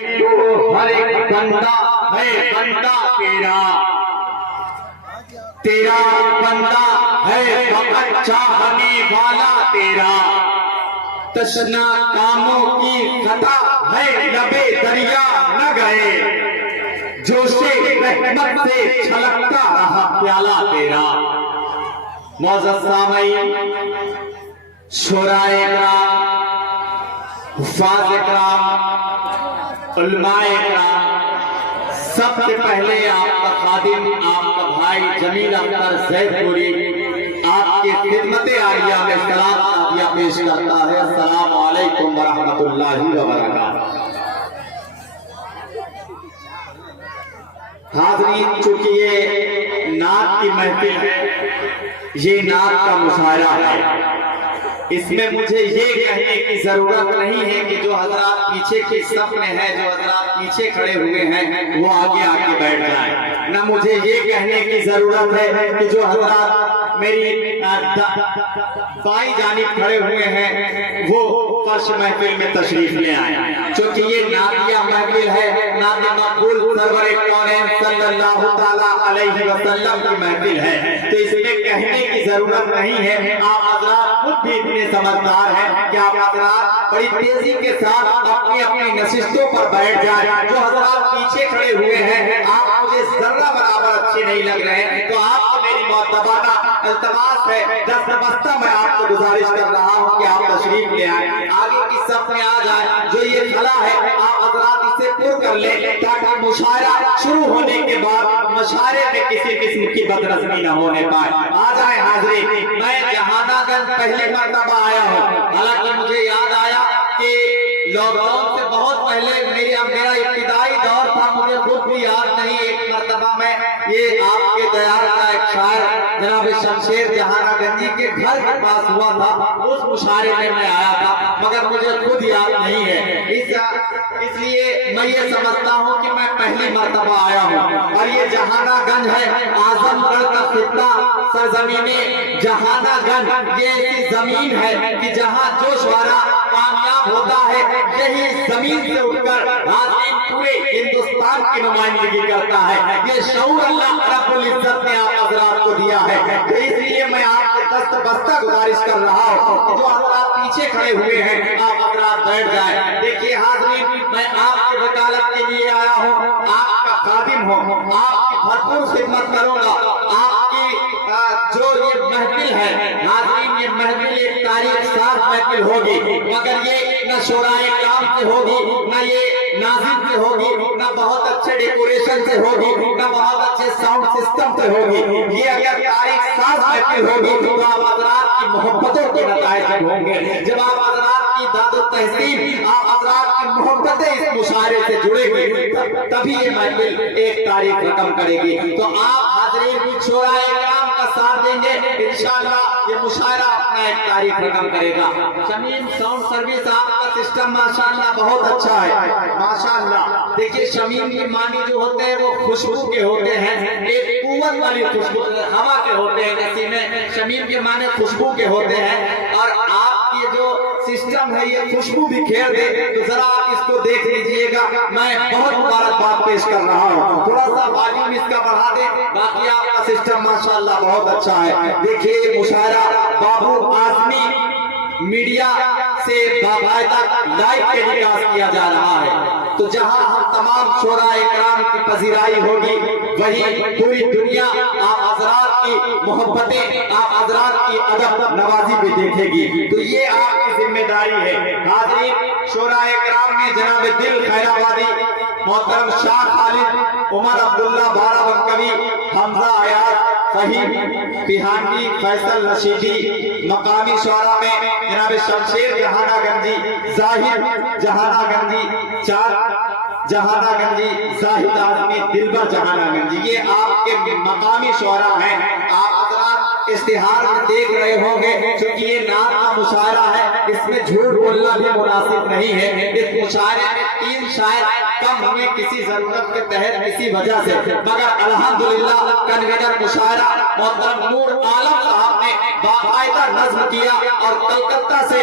تو ہر ایک بندہ ہے بندہ تیرا، تیرا بندہ ہے فقط چاہنے والا تیرا، تشنا کاموں کی خطا ہے لبے دریا نہ گئے، جوشے رحمت سے چھلکتا رہا پیالہ تیرا۔ معزز سامعین، شورا اکرام، حفاظ اکرام، علماء اکرام، سب سے پہلے آپ کا خادم، آپ کا بھائی جمیل اختر زید پوری آپ کی خدمت عالیہ میں سلام عالیہ پیش کرتا ہے۔ السلام علیکم ورحمۃ اللہ وبرکاتہ۔ حاضرین، چونکہ یہ نعت کی محفل ہے، یہ نعت کا مشاعرہ ہے، اس میں مجھے یہ کہنے کی ضرورت نہیں ہے کہ جو حضرات پیچھے کی صف میں ہیں، جو حضرات پیچھے کھڑے ہوئے ہیں، وہ آگے آ کے بیٹھ جائیں، نہ مجھے یہ کہنے کی ضرورت ہے کہ جو حضرات میری بائیں جانب کھڑے ہوئے ہیں وہ فرش محفل میں تشریف لے آئیں، چونکہ یہ نعتیہ محفل ہے، نعت مقبول سرور کونین صلی اللہ تعالیٰ علیہ وسلم کی محفل ہے، تو اس میں کہنے کی ضرورت نہیں ہے۔ آپ حضرات خود بھی اتنے سمجھدار ہیں کہ آپ حضرات بڑی تیزی کے ساتھ اپنی اپنی نشستوں پر بیٹھ جائیں۔ جو حضرات پیچھے کھڑے ہوئے ہیں، آپ مجھے ذرہ برابر اچھے نہیں لگ رہے ہیں، تو آپ کو میری معتبانہ التماس ہے، دست بستہ میں آپ کو گزارش کر رہا ہوں کہ آپ تشریف لے آئیں، آگے کی صف میں آ جائیں۔ جو یہ خلا ہے آپ حضرات اسے پر کر لیں تاکہ مشاعرہ شروع ہونے کے بعد مشاعرے میں کسی قسم کی بدرسمی نہ ہونے پائے۔ آ جائیں حاضرین، میں جہانہ گنج پہلی مرتبہ آیا ہوں، حالانکہ مجھے یاد آیا کہ لاک ڈاؤن سے بہت پہلے میرا ابتدائی دور تھا، مجھے خود بھی یاد نہیں، ایک مرتبہ میں یہ آپ کے دیار کا ایک شاعر جناب شمشیر جہانہ گنجی کے گھر کے پاس ہوا تھا، اس مشاعرے میں میں آیا تھا، مگر مجھے خود یاد نہیں ہے، اس لیے میں یہ سمجھتا ہوں کہ میں پہلی مرتبہ آیا ہوں۔ اور یہ جہانہ گنج ہے، اعظم گڑھ کا خطہ، سرزمین جہانہ گنج، یہ ایسی زمین ہے کہ جہاں جو شعرا کامیاب ہوتا ہے یہی زمین سے اٹھ کر حاضرین پورے ہندوستان کی نمائندگی کرتا ہے۔ یہ شعور اللہ رب العزت نے آپ حضرات کو دیا ہے، تو اس لیے میں آپ سے دست بستہ گزارش کر رہا ہوں کہ جو حضرات پیچھے کھڑے ہوئے ہیں آپ حضرات بیٹھ جائیں۔ دیکھیے حاضرین، میں آپ کی وکالت کے لیے آیا ہوں، آپ کا خادم ہوں، آپ کی بھرپور خدمت کروں گا۔ آپ کی جو یہ محفل ہے حاضرین، یہ محفل ایک تاریخ ساز محفل ہوگی، مگر یہ نہ شورائے کرام سے ہوگی، نہ یہ ناظم سے ہوگی، نہ بہت اچھے ڈیکوریشن سے ہوگی، نہ بہت اچھے ساؤنڈ سسٹم سے ہوگی۔ یہ اگر تاریخ ساز محفل ہوگی تو آپ حضرات کی محبتوں کے نتائج ہوں گے، جب آپ حضرات کی داد و تحسین، آپ حضرات کی محبتیں اس مشاعرے سے جڑے گی، تبھی یہ محفل ایک تاریخ رقم کرے گی۔ تو آپ حاضرین شورائے کرام کا ساتھ دیں گے، انشاءاللہ یہ مشاعرہ اپنا ایک تاریخ رقم کرے گا۔ شمیم ساؤنڈ سروس آپ کا سسٹم ماشاءاللہ بہت اچھا ہے، ماشاءاللہ۔ دیکھیے شمیم کے معنی جو ہوتے ہیں وہ خوشبو کے ہوتے ہیں، ایک قوت والی خوشبو ہوا کے ہوتے ہیں نسیم میں، شمیم کے معنی خوشبو کے ہوتے ہیں، اور آپ کی جو سسٹم ہے یہ خوشبو بھی کھیر دے، تو ذرا آپ اس کو دیکھ لیجئے گا۔ میں بہت مبارکباد پیش کر رہا ہوں، تھوڑا سا والیوم اس کا بڑھا دیں، باقی آپ کا سسٹم ماشاءاللہ بہت اچھا ہے۔ دیکھیے مشاعرہ بابو اعظمی میڈیا سے باقاعدہ لائیو ٹیلی کاسٹ کیا جا رہا ہے، تو جہاں ہم تمام شورا اکرام کی پذیرائی ہوگی وہی پوری دنیا آپ حضرات کی محبتیں، آپ حضرات کی ادب نوازی بھی دیکھے گی، تو یہ آپ کی ذمہ داری ہے۔ حاضرین شورا اکرام میں جناب دل خیرآبادی، محترم شاہ خالد، عمر عبداللہ بارہ بنکوی، حمزہ عیاض، فہیم پیہانوی، فیصل رشیدی، مقامی شعراء میں جناب شمشیر جہانہ گنجی، زاہد جہانہ گنجی، چار جہانہ گنجی، زاہد اعظمی، دلبر جہانہ گنجی، یہ آپ کے مقامی شعراء ہیں۔ آپ حضرات اشتہار میں دیکھ رہے ہوں گے، چونکہ یہ نعت کا مشاعرہ ہے، اس میں جھوٹ بولنا بھی مناسب نہیں ہے۔ اس مشاعرے میں 3 شاعر کم ہمیں کسی ضرورت کے تحت کسی وجہ سے، مگر الحمدللہ کنوینر مشاعرہ محترم نور عالم صاحب نے باقاعدہ نظم کیا، اور کلکتہ سے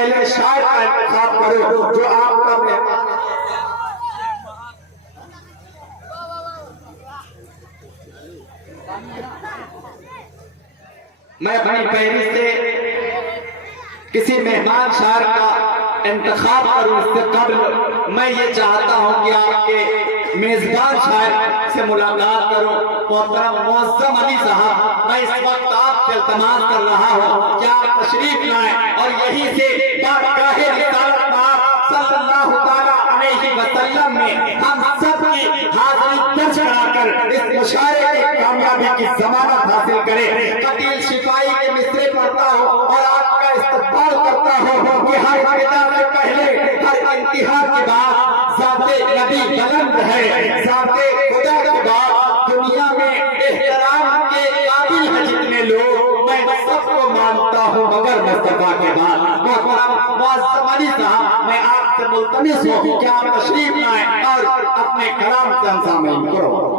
پہلے شاعر کا انتخاب کرو جو آپ کا مہمان ہے۔ میں اپنی فہرست سے کسی مہمان شاعر کا انتخاب کروں اس سے قبل میں یہ چاہتا ہوں کہ آپ کے میزبان شاعر سے ملاقات کروں۔ محترم معظم علی صاحب، میں اس وقت آپ سے التماس کر رہا ہوں کہ آپ تشریف لائیں اور یہیں سے بارگاہ رسالت مآب صلی اللہ تعالیٰ علیہ وسلم میں ہم سب کی حاضری درج کرا کر اس مشاعرے کی کامیابی کی ضمانت حاصل کریں۔ قتیل شفائی کے مصرے پڑھتا ہو اور آپ کا استقبال کرتا ہو کہ ہر ابتدا سے پہلے ہر انتہا کے بعد ذات نبی بلند ہے، ذات خدا کے بعد دنیا میں احترام کے قابل ہے جتنے لوگ، میں سب کو مانتا ہوں مگر مصطفیٰ کے بعد۔ معظم علی صاحب، میں آپ سے ملتمس ہوں کہ آپ تشریف لائیں اور اپنے کلام سے ہم سامعین کرو۔